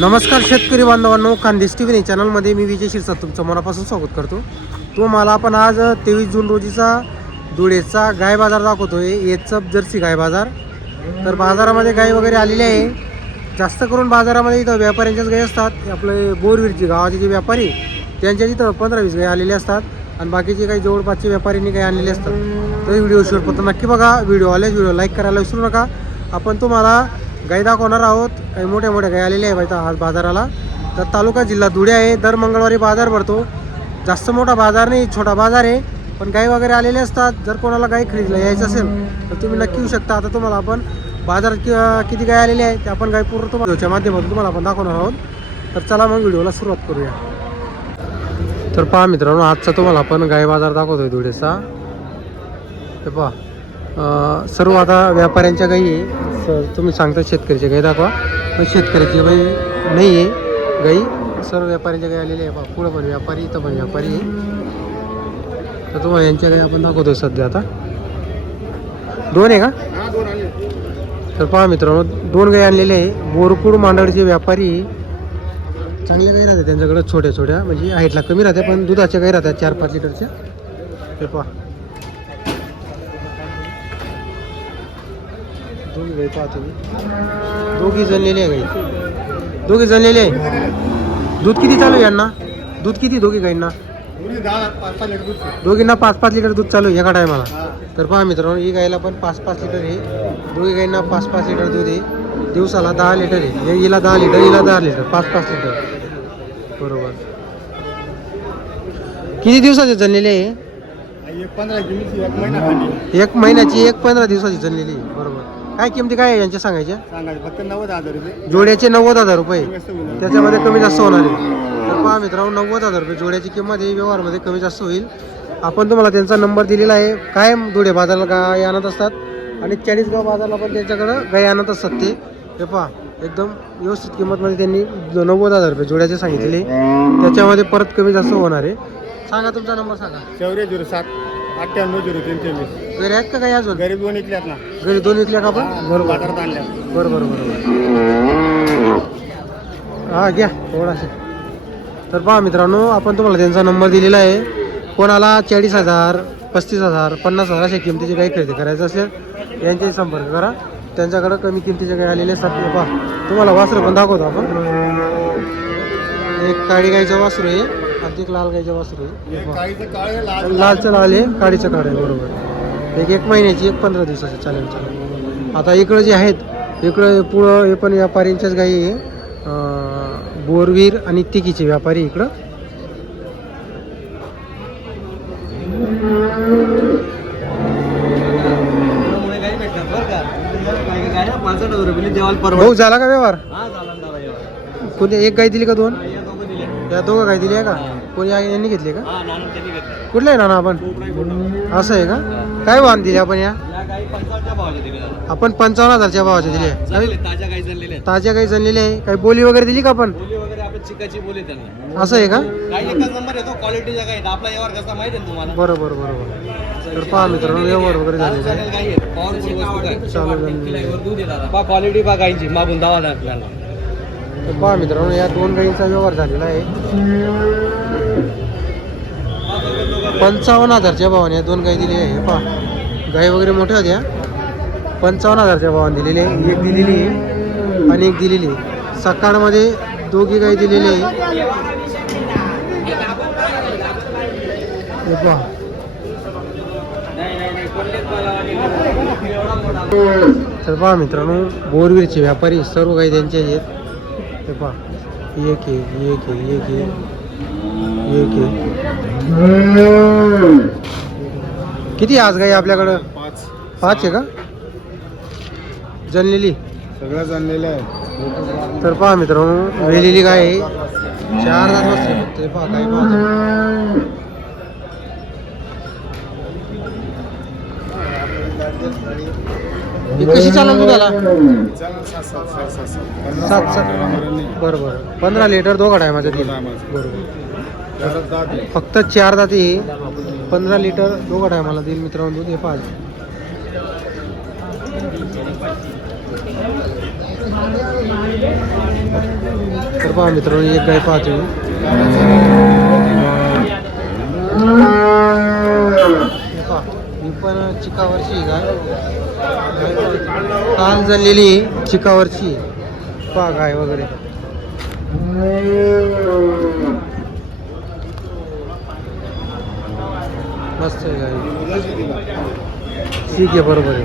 नमस्कार शेतकरी बांधवांनो, खानदेश टी व्ही चॅनलमध्ये मी विजय शिरसाट तुमचं मनापासून स्वागत करतो. तुम्हाला आपण आज 23 जून रोजीचा धुळेचा गाय बाजार दाखवतोय. एचप जर्सी गाय बाजार. तर बाजारामध्ये गाय वगैरे आलेली आहे. जास्त करून बाजारामध्ये इथं व्यापाऱ्यांच्याच गाय असतात. आपले बोरविरची गावाचे जे व्यापारी त्यांच्या इथं 15-20 गाय आलेले असतात आणि बाकीचे काही जवळपासचे व्यापाऱ्यांनी गाय आणलेले असतात. तर व्हिडिओ शेवटपर्यंत नक्की बघा. व्हिडिओ लाईक करायला विसरू नका. आपण तुम्हाला गाय दाखवणार आहोत. काही मोठ्या गाय आलेल्या आहे बाई आज बाजाराला. तर तालुका जिल्हा धुळे आहे. दर मंगळवारी बाजार भरतो. जास्त मोठा बाजार नाही, छोटा बाजार आहे, पण गाय वगैरे आलेले असतात. जर कोणाला गाय खरेदीला यायचं असेल तर तुम्ही नक्की येऊ शकता. आता तुम्हाला आपण बाजारात किती गाय आलेली आहे ते आपण गाय पूर्ण व्हिडिओच्या माध्यमातून तुम्हाला आपण दाखवणार आहोत. तर चला मग व्हिडिओला सुरुवात करूया. तर पहा मित्रांनो, आजचा तुम्हाला आपण गाय बाजार दाखवतोय धुळेचा. ते पहा सर्व आता व्यापाऱ्यांच्या गाई आहे. तुम्ही सांगता शेतकऱ्याची गाई दाखवा, पण शेतकऱ्याची गाई नाही आहे. गाई सर्व व्यापाऱ्यांच्या गाई आलेली आहे. पहा पुढं पण व्यापारी, इथं पण व्यापारी आहे. तर तुम्हाला यांच्या गाई आपण दाखवतोय सध्या. आता 2 आहे का? तर पहा मित्रांनो, 2 गाई आणलेले आहे. बोरकुड मांडळचे व्यापारी चांगल्या गाई राहतात त्यांच्याकडे, छोट्या म्हणजे हाईटला कमी राहते, पण दुधाच्या गाई राहतात 4-5 लिटरच्या. हे पहा 2 गाई पहा तुम्ही. दोघी जणलेले आहे गाई, दोघी जणलेले आहे. दूध किती चालू आहे यांना? दूध किती दोघी गाईंना? दोघींना 5-5 लिटर दूध चालू आहे एका टायमाला. तर पहा मित्रांनो, ही गायला पण 5-5 लिटर आहे. दोघी गाईंना 5-5 लिटर दूध आहे. दिवसाला 10 लिटर आहे. हिला 10 लिटर, हिला 10 लिटर, 5-5 लिटर बरोबर. किती दिवसाचे जणलेले आहे? 1 महिन्याची, 15 दिवसाची जणलेली बरोबर. काय किमती काय आहे यांच्या सांगायच्या? फक्त 90,000 रुपये जोड्याचे 90,000 रुपये. त्याच्यामध्ये कमी जास्त होणार आहे. तर पहा मित्रांनो, 90,000 रुपये जोड्याची किंमत आहे. व्यवहारमध्ये कमी जास्त होईल. आपण तुम्हाला त्यांचा नंबर दिलेला आहे. कायम धुळे बाजारला गाय आणत असतात आणि चाळीसगाव बाजारला पण त्यांच्याकडं गाय आणत असतात ते. हे पहा एकदम व्यवस्थित किंमतमध्ये त्यांनी 90,000 रुपये जोड्याचे सांगितले. त्याच्यामध्ये परत कमी जास्त होणार आहे. सांगा तुमचा नंबर सांगा. 9407 980323. घरी आहेत का काही अजून? गरीब 2 विकल्यात ना. घरी 2 विकल्या का आपण? बरोबर बाजारात आणल्या. बरोबर. हा घ्या थोडासे. तर पहा मित्रांनो, आपण तुम्हाला त्यांचा नंबर दिलेला आहे. कोणाला 40,000, 35,000, 50,000 अशा किमतीची गाई खरेदी करायचं असेल यांच्याशी संपर्क करा. त्यांच्याकडं कमी किमतीचे गाई आलेले असतात. पहा तुम्हाला वासरं पण दाखवतो आपण. एक काळी गाईचं वासरू आहे आणि एक लाल गाईचं वासरू आहे. लालचं लाल आहे, काळीचं काळ आहे बरोबर. एक महिन्याची, 1 15 दिवसाची चालेल. आता इकडं जे आहेत, इकडं पुढं हे पण व्यापाऱ्यांच्याच गाई आहे. बोरवीर आणि तिकीचे व्यापारी इकडं. भाऊ झाला का व्यवहार? कोणत्या एक गाय दिली का 2? या 2 गाय दिली आहे का? कोणी यांनी घेतली का? कुठलं आहे नाना आपण? असं आहे का? काय भावाने दिली आपण या? आपण 55,000च्या भावाच्या दिली आहे. ताज्या गाई जणलेली आहे. काही बोली वगैरे दिली का आपण? असं आहे का? बरोबर. तर पहा मित्रांनो, व्यवहार वगैरे झालेला आहे. क्वालिटी बा गायची मागून 10,000 आपल्याला. तर पहा मित्रांनो, या 2 गाईंचा व्यवहार झालेला आहे. 55,000च्या भावाने या 2 गाई दिलेल्या आहे. पहा गाई वगैरे मोठ्या होत्या. 55,000च्या भावाने दिलेली आहे. एक दिलेली आहे आणि एक दिलेली आहे. सकाळमध्ये दोघी गाई दिलेली आहे. हे पहा. तर पहा मित्रांनो, बोरवीरचे व्यापारी सर्व गाई त्यांचे आहेत. हे पहा एक किती आज गाई आपल्याकडं? 5 आहे का जनलेली? सगळं जाणलेलं आहे. तर पहा मित्रांनो, वेलेली गाय आहे. 4 दात बसले फक्त. पहा गाय पहा. कशी चालू दुधाला? 7 बरोबर. 15 लिटर 2 टायमाचं दिलं बरोबर. फक्त 4 दाती 15 लिटर 2 टायमाला देईल मित्रांनो दूध. हे पहा तर पहा मित्रांनो एक गाय पाहतो मी. हे पहा ही पण चिकावरची गाय काल झालेली चिकावरची पहा गाय वगैरे. मस्त आहे गाय. ठीक आहे बरोबर आहे.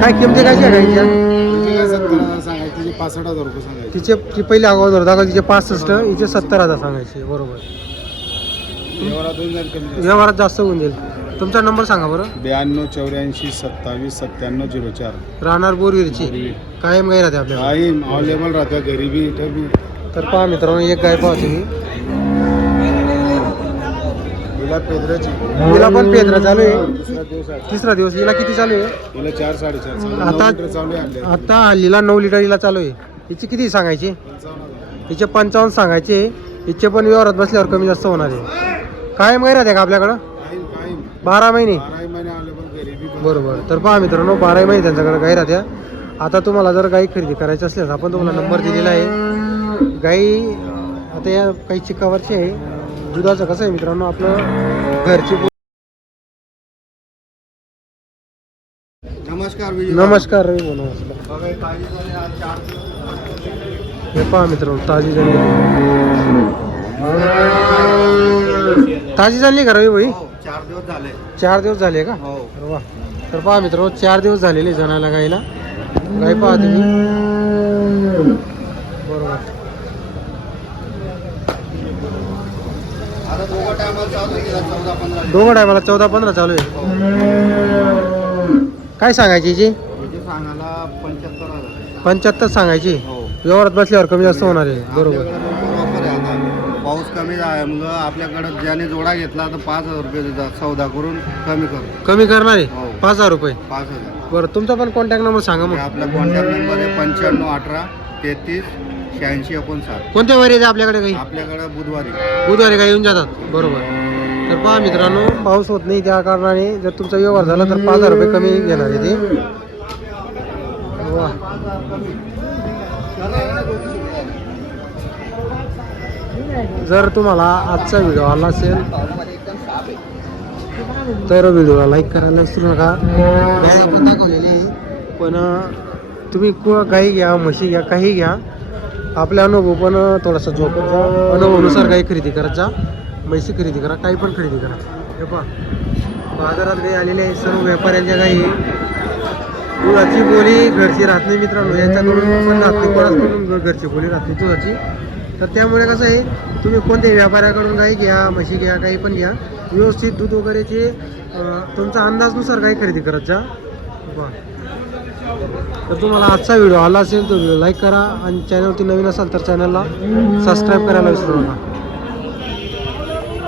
काय किमती काय गायच्या? सांगायची तिचे 65,000 रुपये सांगायचे. तिचे ती पहिली अगोदर दाखवा तिचे 65 हिचे 70,000 सांगायचे बरोबर. व्यवहारात होऊन जाईल कमी जास्त. व्यवहारात जास्त होऊन जाईल. तुमचा नंबर सांगा बरं. 92 84 27 97 04. राहणार बोरवीरची कायम गाय राहते आपल्याला. काही अवेलेबल राहतं घरी बी इथं बी. तर पहा मित्रांनो एक गाय पाहा तुम्ही. हिला पेदराची हिला पण पेदरा चालू आहे. दुसरा दिवस आहे. तिसरा दिवस. हिला किती चालू आहे? हिला 4 4.5 आता चालू आहे आपल्या. आता हल्लीला 9 लिटर हिला चालू आहे. हिची किती सांगायची? 55,000. हिचे 55 सांगायचे. हिचे पण व्यवहारात बसल्यावर कमी जास्त होणार आहे. कायम गाय राहते का आपल्याकडं? काही 12 महिने 12 महिने अवेलेबल घरी बी. बरोबर. तर पहा मित्रांनो 12 महिने त्यांच्याकडे गाई राहत्या. आता तुम्हाला जर गाई खरेदी करायची असल्यास आपण तुम्हाला नंबर दिलेला आहे. गाई आता या काही चिकावरची आहे. दुधाचं कसं आहे मित्रांनो आपलं घरची. नमस्कार नमस्कार रवी भाऊ, नमस्कार. हे पहा मित्रांनो ताजी झाली. ताजी झाली का रवी भाई? 4 दिवस झाले. 4 दिवस झाले का? हो. अरे वा. तर पहा मित्रांनो 4 दिवस झालेले जणाला गाईला. गाई पहा तुम्ही बरोबर. आता दोघं टायमाला चालू आहे 14-15. दोघं टायमाला 14-15 चालू आहे. काय सांगायची हिची? म्हणजे सांगायला 75,000. 75 सांगायची. हो. व्यवहारात बसल्यावर कमी जास्त होणार आहे बरोबर. आपल्याकडे भरपूर ऑफर आहे आता. पाऊस कमी आहे मग आपल्याकडे ज्याने जोडा घेतला तर 5,000 रुपये देतात सौदा करून कमी करतो. कमी करणार आहे हो. 5,000 रुपये. 5,000. बरं तुमचा पण कॉन्टॅक्ट नंबर सांगा मग. आपला कॉन्टॅक्ट नंबर आहे 95 18 33 86 59. कोणत्या वारी येते आपल्याकडे काही? आपल्याकडे बुधवारी. बुधवारी काही येऊन जातात बरोबर. तर पहा मित्रांनो पाऊस होत नाही त्या कारणाने जर तुमचा व्यवहार झाला तर 5,000 रुपये कमी घेणार आहे ते. वा. जर तुम्हाला आजचा व्हिडिओ आला असेल तर व्हिडिओला लाईक करायला विसरू नका. गाय आपण दाखवलेली आहे पण तुम्ही गाई घ्या म्हशी घ्या काही घ्या आपल्या अनुभव पण थोडासा झोपत जा. अनुभवानुसार गाई खरेदी करत जा. म्हशी खरेदी करा काही पण खरेदी करा. हे पहा बाजारात गाई आलेले आहे सर्व व्यापाऱ्यांच्या गाई. दुधाची बोली घरची राहत नाही मित्रांनो. यांच्याकडून पण राहत नाही कोणाकडून घरची बोली राहत नाही दुधाची. तर त्यामुळे कसं आहे तुम्ही कोणत्याही व्यापाऱ्याकडून गाई घ्या म्हशी घ्या काही पण घ्या व्यवस्थित दूध वगैरेचे तुमचा अंदाजनुसार गाई खरेदी करत जा. बा तर तुम्हाला आजचा व्हिडिओ आला असेल तर व्हिडिओ लाईक करा आणि चॅनलवरती नवीन असाल तर चॅनलला सबस्क्राईब करायला विसरू नका.